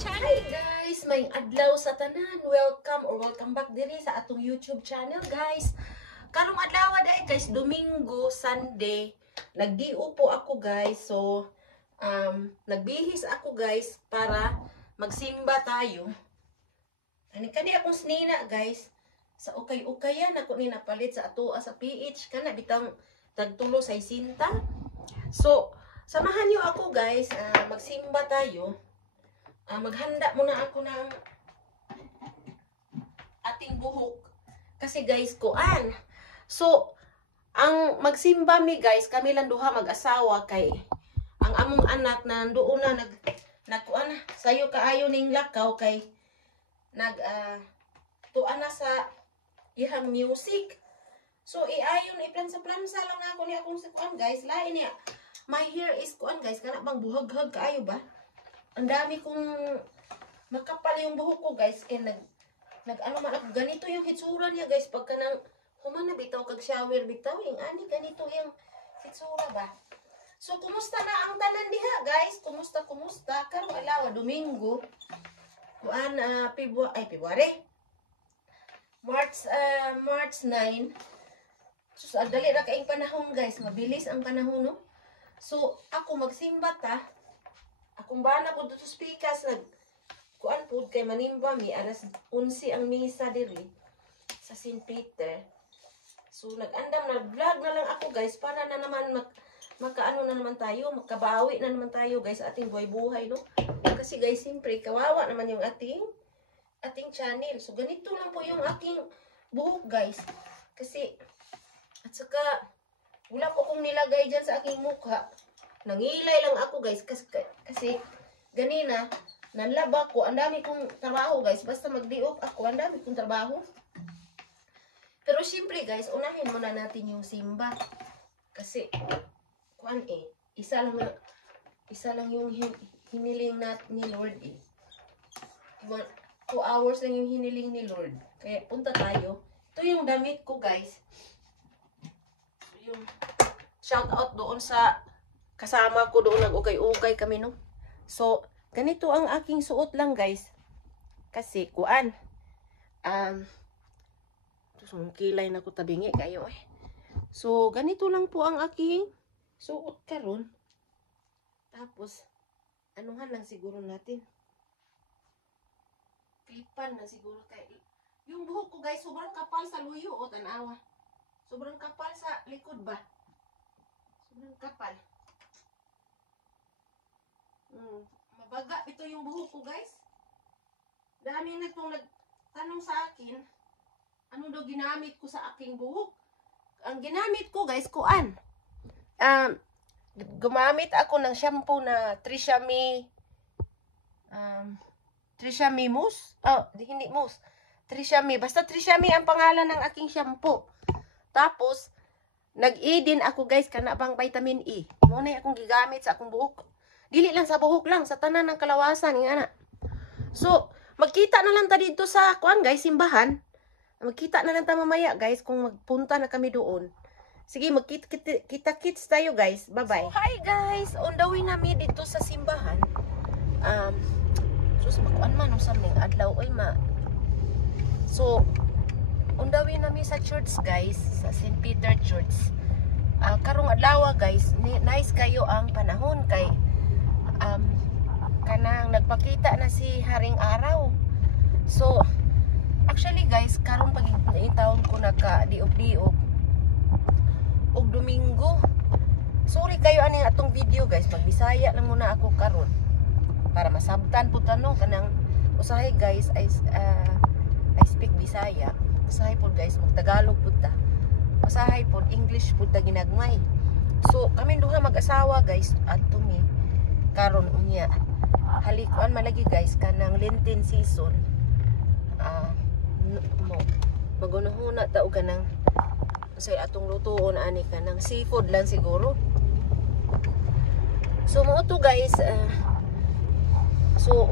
Hi guys, may adlaw sa tanan. Welcome back diri sa atong YouTube channel guys. Karong adlaw dai guys, Domingo, Sunday. Nagdiu po ako guys. So nagbihis ako guys para magsimba tayo. Kani akong snina guys. Sa ukay-ukayan ako ni napalit sa ato sa PH kana bitang tagtulo sa isinta. So samahan niyo ako guys, magsimba tayo. Maghanda muna ako ng ating buhok. Kasi guys, kuan. So, ang magsimba mi guys, kami lang duha mag-asawa kay ang among anak na doon na nagkuan sayo kaayo ning lakaw kay tuan na sa ihang music. So, iayon iplansa-plansa lang na ako ni akong kuan guys. Lain niya. My hair is kuan guys, kana bang buhag-hag kaayo ba? Ang dami kong makapal yung buhok ko guys. Kaya nag-ano man ako. Ganito yung hitsura niya guys. Pagka nang humana bitaw kag shower bitaw. Yung ani ganito yung hitsura ba. So kumusta na ang tanan diha guys? Kumusta? Karong alawa Domingo. Kuan February. March 9. Sus dali ra kaing panahon guys. Mabilis ang panahon no. So ako magsimba ta. Akong bana po dito speakers kuan po kay manimba mi alas 11 ang misa diri sa St. Peter. So nag-andam na vlog na lang ako guys para na naman makaano na naman tayo, makabawi na naman tayo guys ating buhay-buhay no. Kasi guys siyempre kawawa naman yung ating channel. So ganito lang po yung aking buhok guys. Kasi at saka wala po kong nilagay diyan sa aking mukha. Nangilay lang ako guys kasi ganina nanlaba ko, ang dami kong trabaho guys, basta magdiop ako, ang dami kong trabaho. Pero siyempre guys, unahin muna natin yung simba kasi kuan isa lang yung hiniling ni Lord 2 hours lang yung hiniling ni Lord, kaya punta tayo. Ito yung damit ko guys, yung shout out doon sa kasama ko doon, nag-ukay-ukay kami no. So, ganito ang aking suot lang guys. Kasi, kuan. Kilay na ko tabingi kayo eh. So, ganito lang po ang aking suot karon. Tapos, anuhan lang siguro natin. Klipan na siguro tayo. Yung buhok ko guys, sobrang kapal sa luyo o tanawa. Sobrang kapal sa likod ba? Sobrang kapal. Mabaga ito yung buhok ko guys. Dami na itong nagtanong sa akin ano daw ginamit ko sa aking buhok. Ang ginamit ko guys, kuan gumamit ako ng shampoo na Tresemme Mousse. Hindi mousse, Tresemme, basta Tresemme ang pangalan ng aking shampoo. Tapos nag-e din ako guys kana bang vitamin E. Muna akong gigamit sa akong buhok. Dili lang sa buhok lang, sa tanan ng kalawasan nga na. So, magkita na lang ta dito sa kuan guys, simbahan. Magkita na lang ta mamaya guys kung magpunta na kami doon. Sige, kita-kits tayo guys. Bye-bye. So, hi guys, on the way namin dito sa simbahan. Sus makuan man usab ning adlaw oy ma. So, on the way namin sa church guys, sa St. Peter Church. Karong adlaw guys, nice kayo ang panahon kay kanang nagpakita na si Haring Araw. So actually guys, karon pag itawon ko naka diop-diop og Domingo. Sorry kayo aning atong video guys, magbisaya lang muna ako karon para masabtan pud tanong kanang usahay guys. I speak Bisaya. Usahay pud guys magtagalog pud ta. Usahay pud English pud ta ginagmay. So kami duha mag-asawa guys at tumi karon unya halikuan malagi guys kanang Lenten season. Magunahuna ta og kanang say atong lutoon ani kanang seafood lang siguro. So mo to guys, so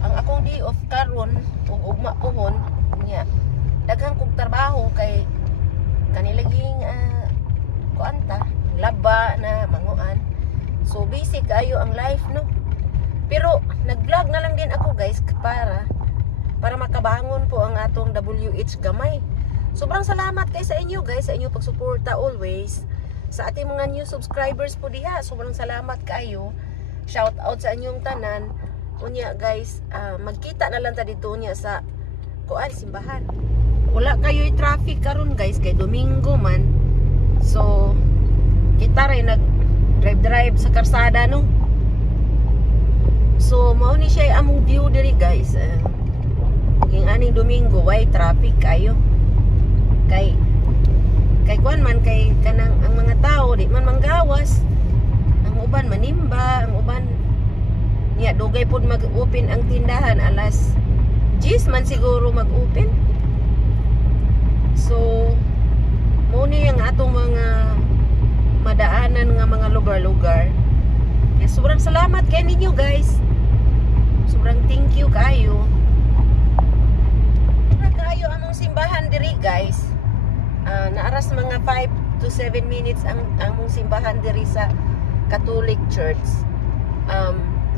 ang akong day off karon ug ugma pohon unya daghang kog trabaho kay kanilaging kuanta laba na manguan. So basic kayo ang life no. Pero nag-vlog na lang din ako guys para makabangon po ang atong WH gamay. Sobrang salamat kay sa inyo guys, sa inyong pagsuporta always. Sa ating mga new subscribers po diha, sobrang salamat kayo. Shout out sa inyong tanan. Unya guys, magkita na lang ta dito niya sa kuan simbahan. Wala kayo traffic karon guys kay Domingo man. So kita rin nag drive sa karsada no. So mao ni siya among view diri guys. King aning Domingo way traffic kayo. Kay kuan man kay kanang ang mga tao di man manggawas. Ang uban manimba, ang uban niya dugay pud mag-open ang tindahan alas 10 man siguro mag-open. So mo ni ang atong mga madaanan nga mga lugar-lugar. Kaya sobrang salamat kay ninyo guys. Sobrang thank you kayo. Kayo among simbahan diri guys. Naaras mga 5 to 7 minutes ang among simbahan diri sa Catholic Church.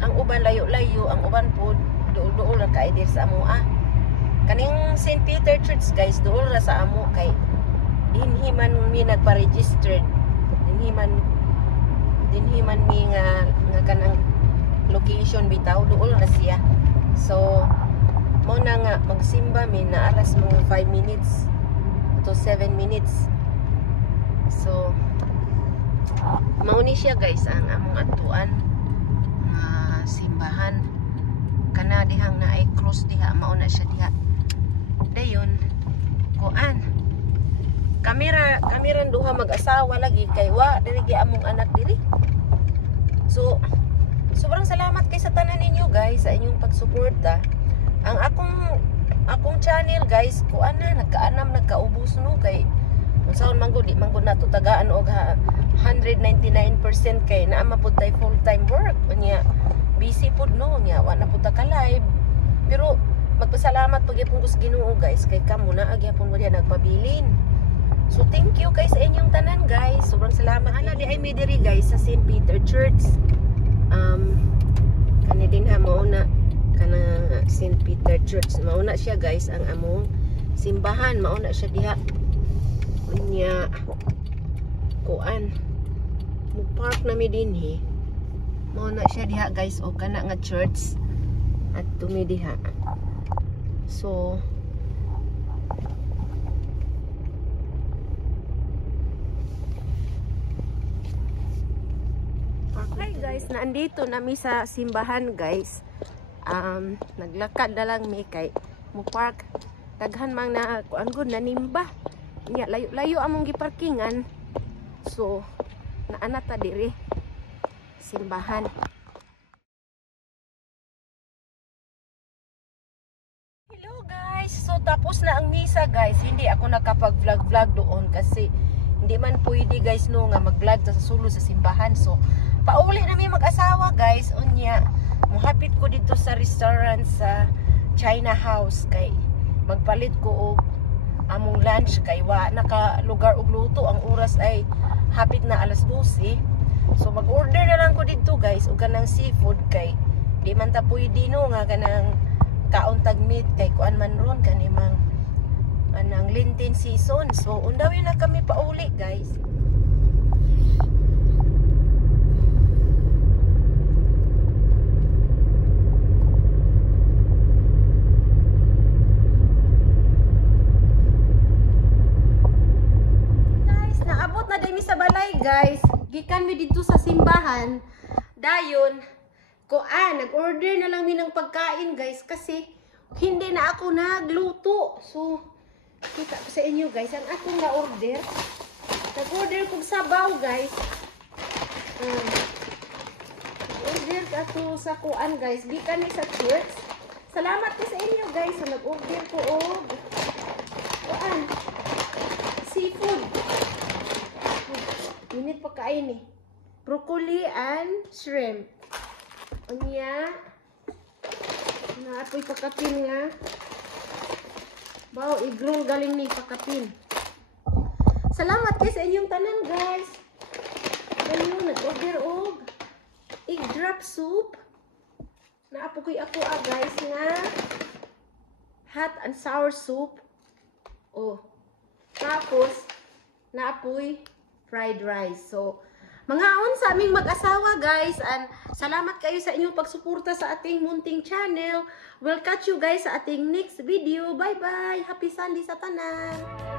Ang uban layo-layo, ang uban po duol ra kay dir sa amo kaning St. Peter Church guys, duol ra sa amo kay dinhi man mi nagpa-registered. Dinhi man mi nga kanang location bitaw duol ra siya. So mo na nga magsimba mi na aras mga 5 minutes to 7 minutes. So mao ni siya guys ang among atuan nga simbahan. Kana dihang na ay cross diha, mao na siya diha. Dayon kuan kamera duha mag-asawa lagi kay wa diri among anak diri. So sobrang salamat kay sa tanan ninyo guys sa inyong pagsuporta. Ang akong channel guys kuan na nagkaanam nagkaubos no kay unsaon man gud di man gud nato tagaan og 199% kay naa man pud tay full time work unya busy pud no nya wa na pud ta ka live. Pero magpasalamat pag gyapon kus Ginoo guys kay kamo na agyapon mo diha nagpabilin. So thank you kay sa inyong tanan guys. Sobrang salamat. Ana di ay midiri guys sa St. Peter Church. Kani din ha mao na kana St. Peter Church. Mao na siya guys ang among simbahan. Mao na siya diha. Unya kuan. Mo park na mi dinhi. Mao na siya diha guys o kana nga church at tumi diha. So hi guys, naandito na mi sa simbahan guys. Naglakad na lang mi kay mo park daghan mang na kuan gud nanimba. Nya layo-layo among giparkingan. So naana ta diri simbahan. Hello guys. So tapos na ang misa guys. Hindi ako nakapag-vlog doon kasi hindi man pwede guys no nga mag-vlog sa sulod sa simbahan. So pauli na mi mag-asawa guys. Unya mohapit ko dito sa restaurant sa China House kay magpalit ko og among lunch kay wa naka lugar og luto. Ang oras ay hapit na alas 12. So mag-order na lang ko dito guys og kanang seafood kay di man ta pwede no nga kanang kauntag meat kay kuan man ron kanimang anang Lenten season. So undawin na kami pauli guys. Guys, gikan mi dito sa simbahan. Dayon, nag-order na lang mi ng pagkain guys kasi hindi na ako nagluto. So, kita ko sa inyo guys, ang akong na-order. Nag-order kong sabaw guys. Nag-order ako sa kuan guys. Gikan mi sa church. Salamat ko sa inyo guys. So, nag-order ko og kuan seafood. Minit pa kain eh. Broccoli and shrimp. Unya. Naapoy pakapin nga. Baw, i-grow galing ni pakapin. Salamat kayo sa inyong tanan guys. Ayun, nag-order og egg drop soup. naapoy ako guys nga hot and sour soup. Oh. Tapos naapoy fried rice. So mangaon sa aming mag-asawa guys, and salamat kayo sa inyong pagsuporta sa ating munting channel. We'll catch you guys sa ating next video. Bye bye. Happy Sunday sa tanan.